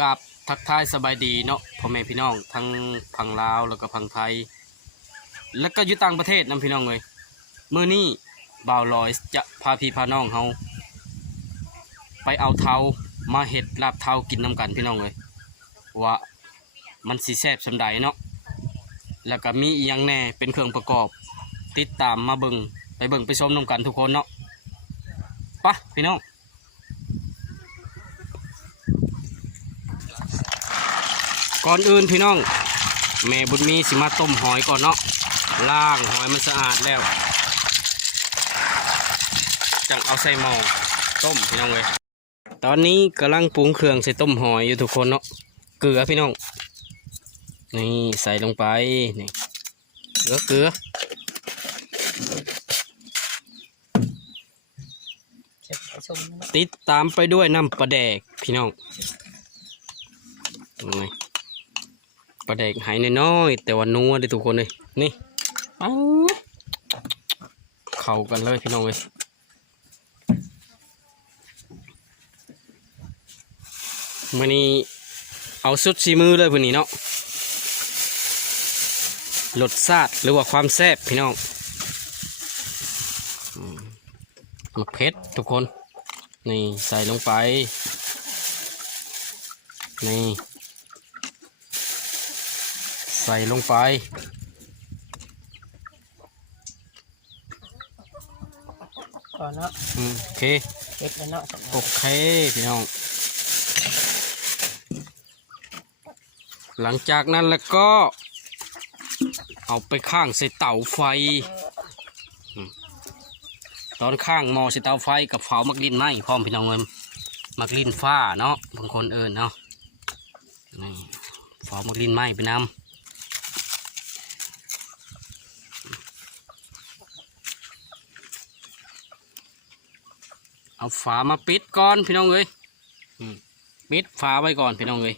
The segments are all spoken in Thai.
กับทักทายสบายดีเนาะพ่อแม่พี่น้องทั้งพังลาวแล้วก็พังไทยแล้วก็อยู่ต่างประเทศนํพี่น้องเลยมื้อนี้บ่าวลอยจะพาพี่พาน้องเฮาไปเอาเทามาเฮ็ดลาบเทากินนํกันพี่น้องเลยว่ามันสิแซ่บสำใดเนาะแล้วก็มีอีหยังแน่เป็นเครื่องประกอบติดตามมาเบิ่งไปชมนํกันทุกคนเนาะไปพี่น้องก่อนอื่นพี่น้องแม่บุญมีสิมาต้มหอยก่อนเนาะล้างหอยมันสะอาดแล้วจังเอาใส่หม้อต้มพี่น้องเลยตอนนี้กำลังปรุงเครื่องใส่ต้มหอยอยู่ทุกคนเนาะเกลือพี่น้องนี่ใส่ลงไปนี่เกลือติดตามไปด้วยน้ำปลาแดกพี่น้องปลาแดกหายน้อยๆแต่ว่านัวเลยทุกคนเลยนี่เข้ากันเลยพี่น้องเลยมื้อนี้เอาสุดสีมือเลยพวกนี้เนาะรสชาติหรือว่าความแซ่บพี่น้องมะเขือทุกคนนี่ใส่ลงไปนี่ใส่ลงไปก่อนเนาะโอเคเก็บแล้วเนาะโอเคพี่น้องหลังจากนั้นแล้วก็เอาไปข้างใส่เตาไฟตอนข้างหม้อใส่เตาไฟกับเผามักลิ้นไหมพร้อมพี่น้องเลยมักลิ้นฟ้าเนาะบางคนเอิญเนาะนี่เผามักลิ้นไหมไปนำเอาฝามาปิดก่อนพี่น้องเลยปิดฝาไว้ก่อนพี่น้องเลย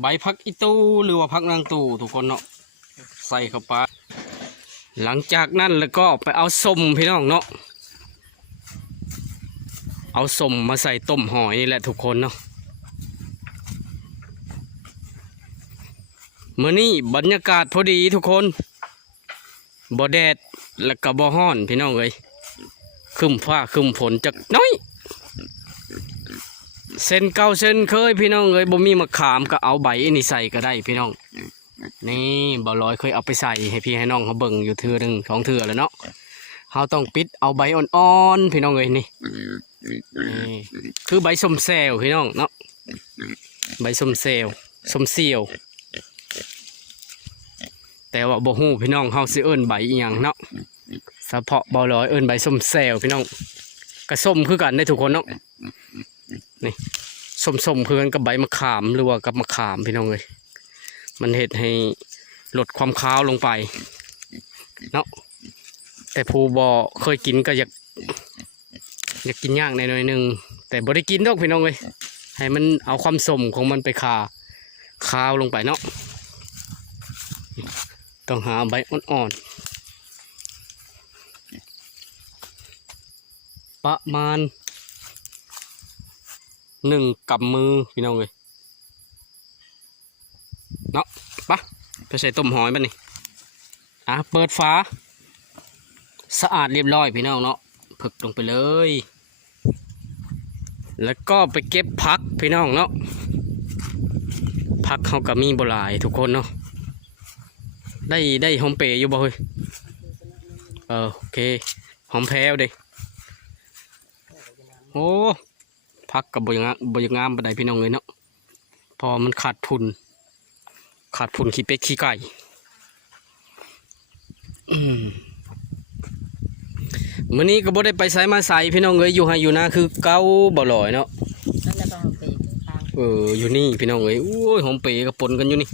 ใบพักอีตูหรือว่าพักนางตูทุกคนเนาะใส่เข้าไปหลังจากนั้นแล้วก็ไปเอาส้มพี่น้องเนาะเอาส้มมาใส่ต้มหอยนี่แหละทุกคนเนาะมื้อนี้บรรยากาศพอดีทุกคนบ่แดดแล้วก็บ่ร้อนพี่น้องเอ้ยครึ้มฟ้าครึ้มฝนจักน้อยเส้นเก่าเส้นเคยพี่น้องเอ้ยบ่มีมะขามก็เอาใบนี่ใส่ก็ได้พี่น้องนี่บ่ลอยเคยเอาไปใส่ให้พี่ให้น้องเขาเบิ่งอยู่เทื่อนึง2เทื่อแล้วเนาะเขาต้องปิดเอาใบอ่อนๆพี่น้องเอ้ยนี่คือใบส้มแซวพี่น้องเนาะใบส้มแซวส้มเสียวแต่ว่าบ่ฮู้พี่น้องเฮาสิเอิ้นใบอีหยังเนาะเฉพาะบ่ลอยเอิ้นใบส้มแซวพี่น้องก็ส้มคือกันได้ทุกคนเนาะนี่ส้มๆคือกันกับใบมะขามหรือว่ากับมะขามพี่น้องเอ้ยมันเฮ็ดให้ลดความคาวลงไปเนาะแต่ผู้บ่เคยกินก็อยากกินยากหน่อยนึงแต่บ่ได้กินดอกพี่น้องเอ้ยให้มันเอาความส้มของมันไปคาวลงไปเนาะต้องหาใบอ่อนๆประมาณ1 กำมือพี่น้องเลยเนาะปะไปใส่ต้มหอยมันนี่เปิดฝาสะอาดเรียบร้อยพี่น้องเนาะผึกลงไปเลยแล้วก็ไปเก็บผักพี่น้องเนาะผักเขาก็มีบ่หลายทุกคนเนาะได้หอมเปย์อยู่บ่เฮ้ยโอเคหอมแพรวดิโอ้พักกับบอยงามบันไดพี่น้องเลยเนาะพอมันขาดทุนขี้เป็ดขี้ไก่มื้อนี้ก็บ่ได้ไปไสมาไสพี่น้องเลยอยู่ให้อยู่นะคือเก่าบ่ลอยเนาะอยู่นี่พี่น้องเลยโอ้ยหอมเปย์กับปนกันอยู่นี่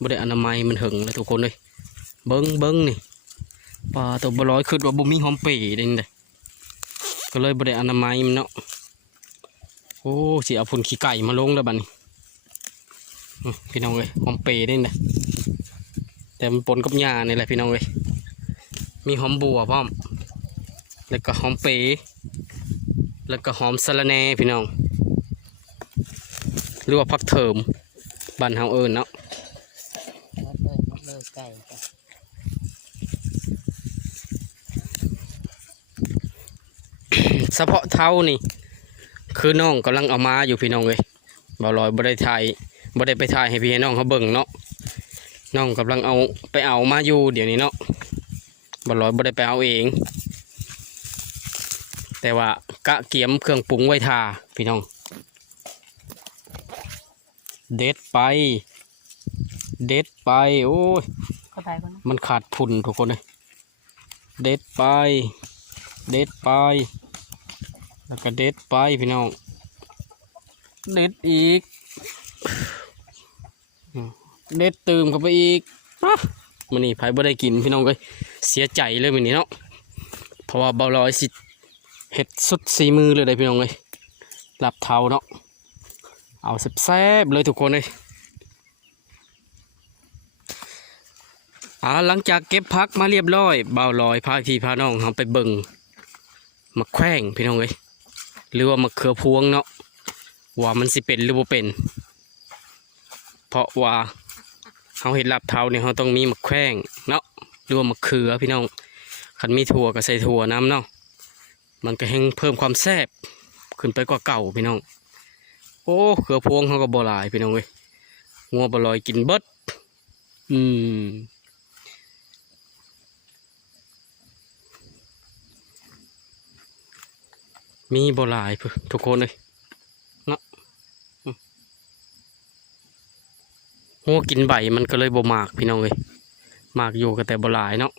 บ่ได้อนามัยมันหึงเลยทุกคนเลยเบิ้งนี่ปลาตัวบ่ลอยคือว่าบ่มีหอมเปย์ได้นี่ก็เลยบ่ได้อนามัยมันเนาะโอ้สิเอาผลขี้ไก่มาลงแล้วบัดนี้พี่น้องเอ้ยหอมเปย์ได้นะแต่มันปนกับหญ้านี่แหละพี่น้องเอ้ยมีหอมบัวพร้อมแล้วก็หอมเปย์ แล้วก็หอมสะระแหน่พี่น้องหรือว่าผักเถิมบ้านเฮาเอิ้นเนาะ หมดเลยไก่จ้ะ เฉพาะเท้านี่คือน้องกำลังเอามาอยู่พี่น้องเลยบ่ลอยบ่ได้ถ่ายบ่ได้ไปถ่ายให้พี่ให้น้องเขาเบิ่งเนาะน้องกำลังเอาไปเอามาอยู่เดี๋ยวนี้เนาะบ่ลอยบ่ได้ไปเอาเอง แต่ว่ากะเกียมเครื่องปรุงไว้ทาพี่น้องเด็ดไปเด็ดไปโอ้ย เข้าไปก่อนนะ มันขาดพุ่นทุกคนเลยเด็ดไปเด็ดไปแล้วก็เด็ดไปพี่น้องเด็ดอีกเด็ดตื่มเข้าไปอีกมันนี่ไผบ่ได้กินพี่น้องเลยเสียใจเลยมันนี่เนาะเพราะว่าเบาลอยสิเห็ดสุดสีมือเลยได้พี่น้องเลยหลับเท้าเนาะเอาแซ่บๆเลยทุกคนเลยหลังจากเก็บพักมาเรียบร้อยเบาลอยพาพี่พาน้องเราไปเบิ่งมะแขว้งพี่น้องเลยหรือว่ามะเขือพวงเนาะว่ามันสิเป็นหรือบ่เป็นเพราะว่าเขาเห็ดลาบเทาเนี่ยเขาต้องมีมะแขว้งเนาะหรือว่ามะเขือพี่น้องคันมีถั่วก็ใส่ถั่วน้ำเนาะมันก็แห้งเพิ่มความแซ่บขึ้นไปกว่าเก่าพี่น้องโอ้เขือพวงเขาก็บ่หลายพี่น้องเลยงัวบ่ลอยกินเบิดมีบ่หลายทุกคนเลยเนาะงัวกินใบมันก็เลยบ่มากพี่น้องเลยมากอยู่ก็แต่บ่หลายเนาะ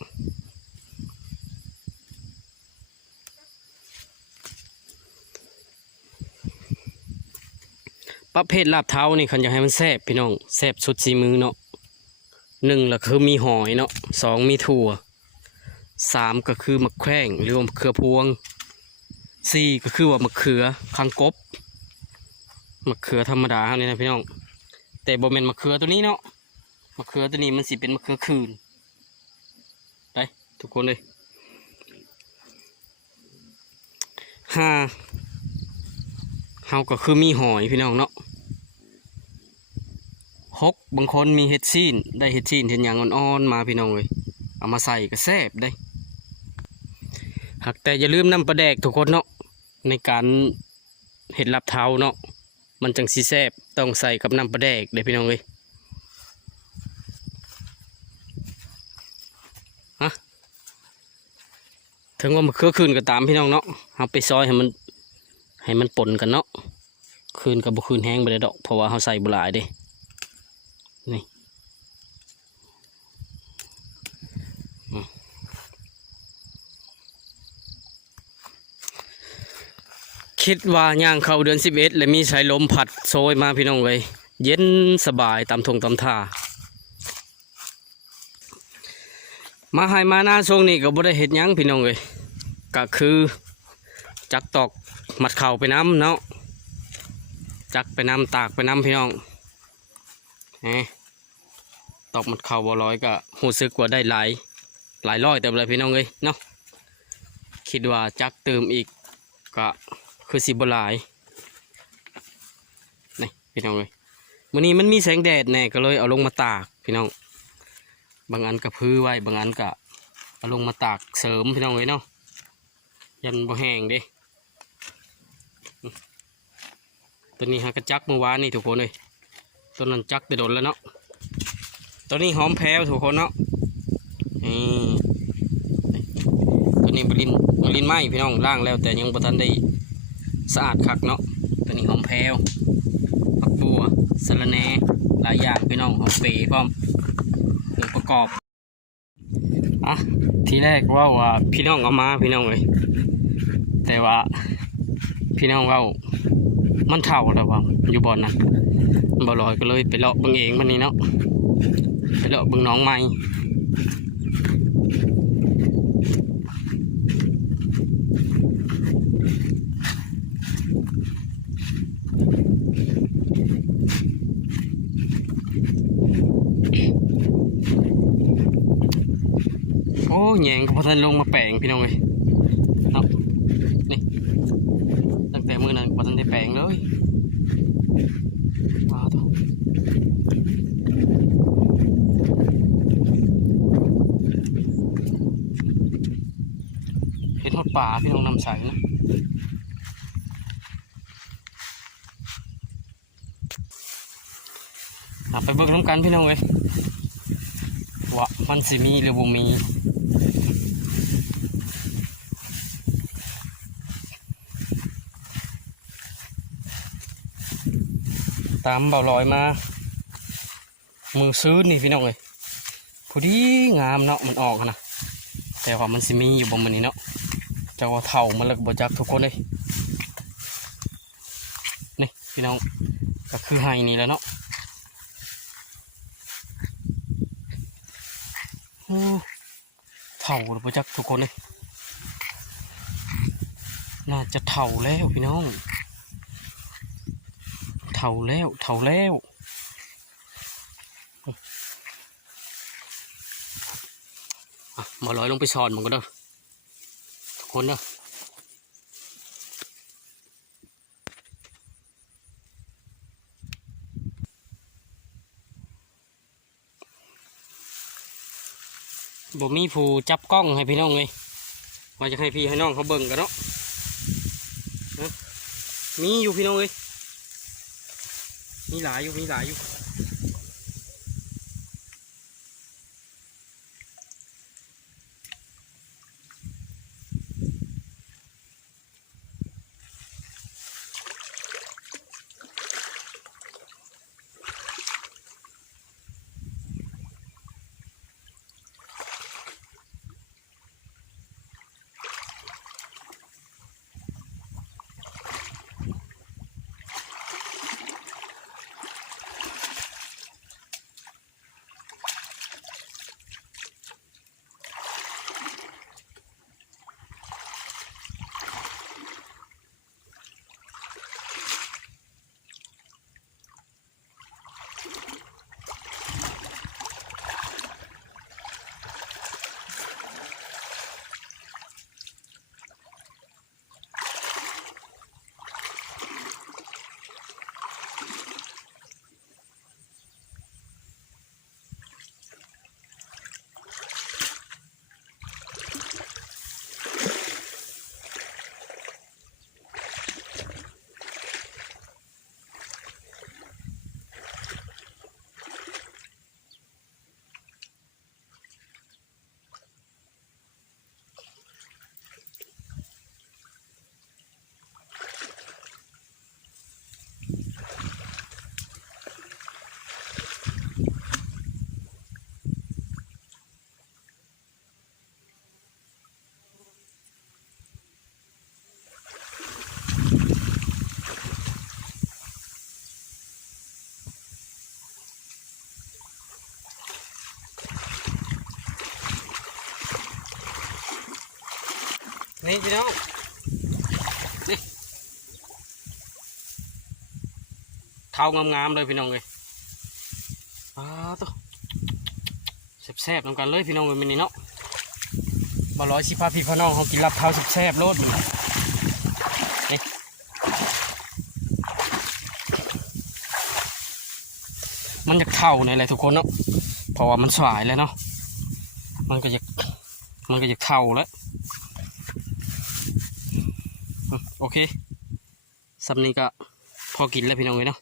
ประเภทลาบเท้านี่คันอยากให้มันแซ่บพี่น้องแซ่บสุดสีมือเนาะหนึ่งละคือมีหอยเนาะสองมีถั่วสามก็คือมะแขว้งหรือว่ามะเขือพวงสี่ก็คือว่ามะเขือคางกบมะเขือธรรมดาเนี่ยนะพี่น้องแต่บ่แม่นมะเขือตัวนี้เนาะมะเขือตัวนี้มันสิเป็นมะเขือคืนไปทุกคนเลยห้าเฮาก็คือมีหอยพี่น้องเนาะหกบางคนมีเห็ดซีนได้เห็ดซีนเห็ดอย่างอ่อนๆมาพี่น้องเลยเอามาใส่ก็แซ่บได้หากแต่อย่าลืมนำปลาแดกทุกคนเนาะในการเห็ดลับเท้าเนาะมันจังสีแซ่บต้องใส่กับน้ำปลาแดกเด้พี่น้องเลยฮะถึงว่ามันคืนก็ตามพี่น้องเนาะเอาไปซอยให้มันป่นกันเนาะคืนกับบุคืนแห้งไปเลยดอกเพราะว่าเขาใส่บุหลายเด้นี่คิดว่าย่างเข้าเดือน11และมีสายลมผัดโซยมาพี่น้องเลยเย็นสบายตามทงตามท่ามาให้มาหน้าช่วงนี้ก็บ่ได้เห็ดหยังพี่น้องเลยก็คือจักตอกมัดเข่าไปน้ำเนาะจักไปน้ำตากไปน้ำพี่น้องตอกมัดเข่าบ่ร้อยก็หูซึกว่าได้หลายร้อยแต่เลยพี่น้องเลยเนาะคิดว่าจักเติมอีกก็คือสิบ่หลายนี่พี่น้องเลยวันนี้มันมีแสงแดดแน่ก็เลยเอาลงมาตากพี่น้องบางอันก็พื้นไว้บางอันก็เอาลงมาตากเสริมพี่น้องเลยเนาะยันบ่แห้งเด้ตัวนี้ฮะกระจักเมื่อวานนี่ทุกคนเลยตัวนั้นจักไปโดนแล้วเนาะตัวนี้หอมแพรวทุกคนเนาะตัวนี้บรินไหมพี่น้องล่างแล้วแต่ยังบ่ทันได้สะอาดคักเนาะตัวนี้หอมแพรวผักบัวสะระแหน่หลายอย่างพี่น้องหอมเปรี้ยวพร้อมเครื่องประกอบทีแรกว่าพี่น้องเอามาพี่น้องเลยแต่ว่าพี่น้องว่ามันเท่าแล้วว่าอยู่บ่อนนะบ่ลอยก็เลยไปเลาะเบิ่งเองมันนี่เนาะไปเลาะเบิ่งน้องใหม่โอ้แยงก็พอทันลงมาแปลงพี่น้องเลยเนาะนี่ ปลงเลยว้าวตัวเห็นทอดป่าพี่น้องนำใส่นะไปเบิกน้ำกันพี่น้องเว้ยว่ามันสิมีหรือบ่มีตามเบาลอยมามือซื้อนี่พี่น้องเว้ยพอดีงามเนาะมันออกนะแต่ว่ามันสิมีอยู่บ่มันนี้เนาะจะว่าเท่ามันเลยบ่จักทุกคนเลยนี่พี่น้องก็คือไห้นี่แหล้วเนาะเท่าหรือบ่จักทุกคนเลยน่าจะเท่าแล้วพี่น้องเท่าแล้วมาลอยลงไปสอนมันก็เด้อทุกคนเด้อบ่มีผู้จับกล้องให้พี่น้องเลยว่าจะให้พี่ให้น้องเขาเบิ่งกันเนาะมีอยู่พี่น้องเลยมีหลายอยู่นี่พี่น้องนี่เท้างามๆเลยพี่น้องเลยตัวแซ่บๆนำกันเลยพี่น้องเลยมินี่เนาะมาร้อยสิพาพี่พ่อน้องเขากินรับเท้าแซ่บๆโลดนี่มันจะเท่าในอะไรทุกคนเนาะเพราะว่ามันสายแล้วเนาะมันก็จะเท่าแล้วโอเคสำนี้ก็พอกินแล้วพี่น้องเลยเนาะ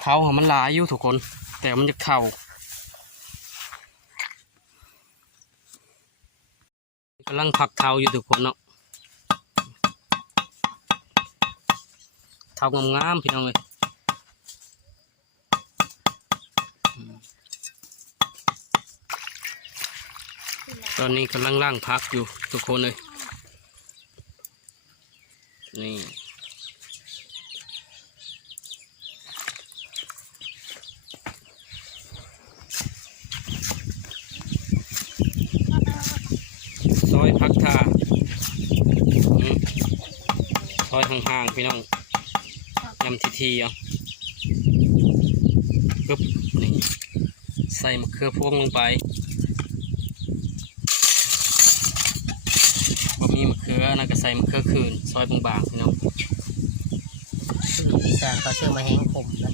เท้ามันหลายอยู่ทุกคนแต่มันจะเท่ากำลังผักเท้าอยู่ทุกคนเนาะเท้างามๆพี่น้องเลยตอนนี้กำลังล่างพักอยู่ทุกคนเลยนี่ซอยพักท่าซอยห่างๆพี่น้องยำทีๆเอาปึ๊บนี่ใส่มะเขือพวงลงไปมีมะเขือ ส่มะเขือคืนซอยบางๆพี่น้อง คืออีสานเขาเชื่อมาแห้งขมนะ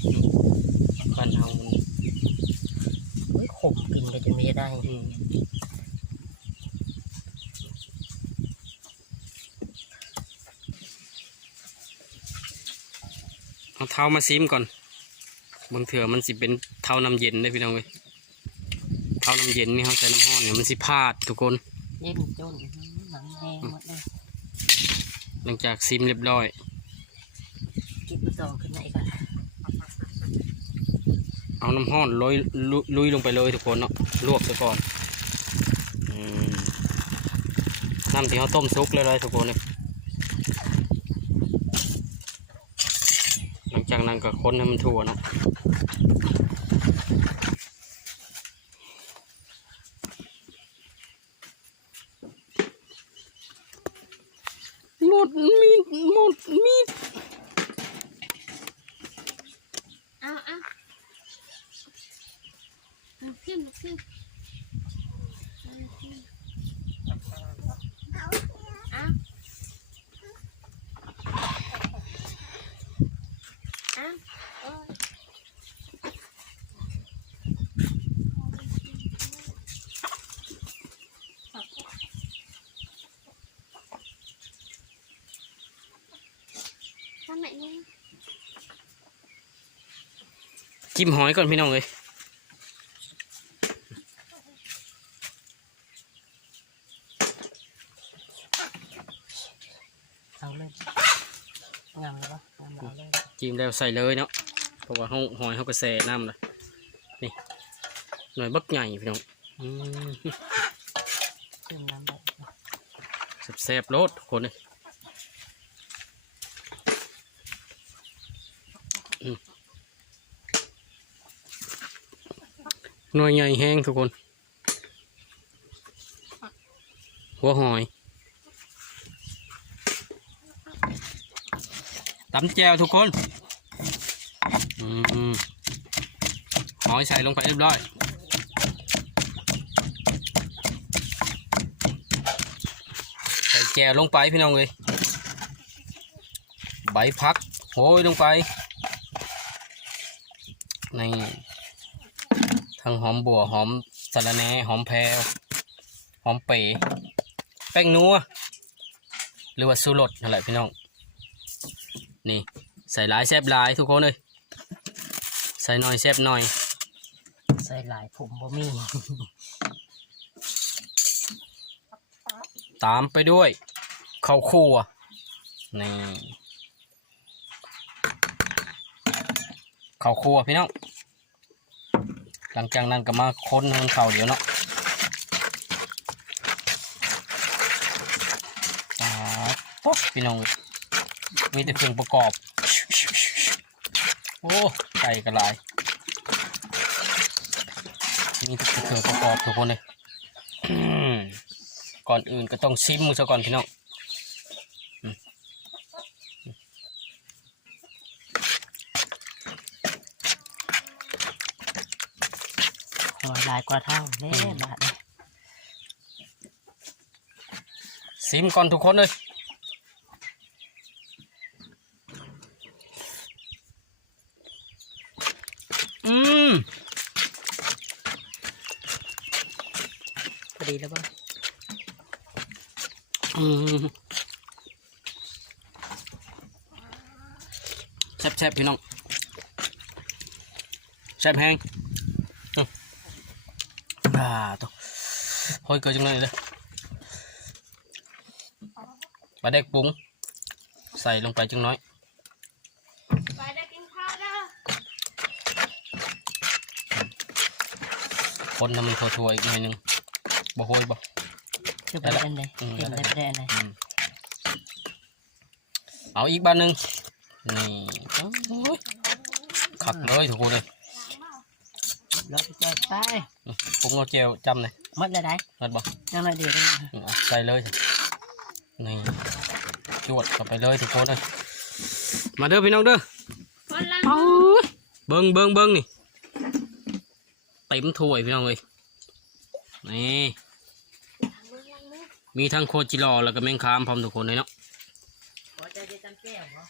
บ้านเฮา เฮ้ยขมกินก็จนไม่ได้ เอาเท้ามาซิมก่อนบางเถื่อมันสิเป็นเท้าน้ำเย็นได้พี่น้องเว้ยเท้าน้ำเย็นนี่เขาใส่น้ำห้อนเนี่ยมันสิพาดทุกคน เย็นจนหนังแห้งหมดเลย หลังจากซิมเรียบร้อย กินไปต่อขึ้นไหนกัน เอาน้ำห้อนลุยลงไปเลยทุกคนเนาะลวกซะก่อนน้ำที่เขาต้มซุกเลยทุกคนเลยหลังจากนั้นก็คนให้มันทั่วเนาะหมดมีด เอาขึ้นทำไมเนี่ย จิ้มหอยก่อนพี่น้องเลย เอาเลยงามเลยปะงามเอาเลย จิ้มแล้วใส่เลยเนาะเพราะว่าหอยเขาก็แช่น้ำเลยนี่หน่อยบักใหญ่พี่น้องเติมน้ำไป แซ่บๆรสทุกคนเลยหน่วยใหญ่แห้งทุกคนหัวหอยตำแจ่วทุกคนหอยใส่ลงไปเรียบร้อยใส่แจ่วลงไปพี่น้องเลยใบพักโหยลงไปนี่ทั้งหอมบัวหอมสะระแหน่หอมแพรวหอมเป๋แป้งนัวหรือว่าสูรสนั่นแหละพี่น้องนี่ใส่หลายแซ่บหลายทุกคนเลยใส่หน่อยแซ่บหน่อย ใส่หลายผมบ่มี ตามไปด้วยข้าวคั่วนี่ข้าวคั่วพี่น้องหลังจากนั้นก็มาค้นให้มันเข้าเดี๋ยวเนาะปุ๊บพี่น้องมีแต่เครื่องประกอบโอ้ไก่กระไรมีแต่เครื่องประกอบทุกคนเลยก่อนอื่นก็ต้องซิมมือซะก่อนพี่น้อง หอยลายกว่าเท่าแน่บาทเลย ซิมก่อนทุกคนเลยพอดีแล้วป่ะ แซ่บๆพี่น้องแซ่บแห้งตัวโอ้ยเกิดจังเลยเลยปลาแดกปรุงใส่ลงไปจังน้อย ไปได้กินข้าวแล้ว คนทำมันทั่วๆอีกหน่อยหนึงบ่โหยบ่ คือประเด็นเลยเห็นได้ประเด็นเลย เอาอีกบ้านหนึ่งนี่โอ้ยขักเลยทุกคนเลย รถจอดไป ปรุงเอาเจียวจำเลย มัดเลยได้ นัดบ่ ยังไงเดียวเลย ใส่เลยนี่จวดเข้าไปเลยทุกคนเลยมาเด้อพี่น้องเด้อ คนละ เบิ้งนี่เต็มถ้วยพี่น้องเลยนี่มีทั้งโคจิรอแล้วก็แมงคามพร้อมทุกคนเลยเนาะ แล้วบ่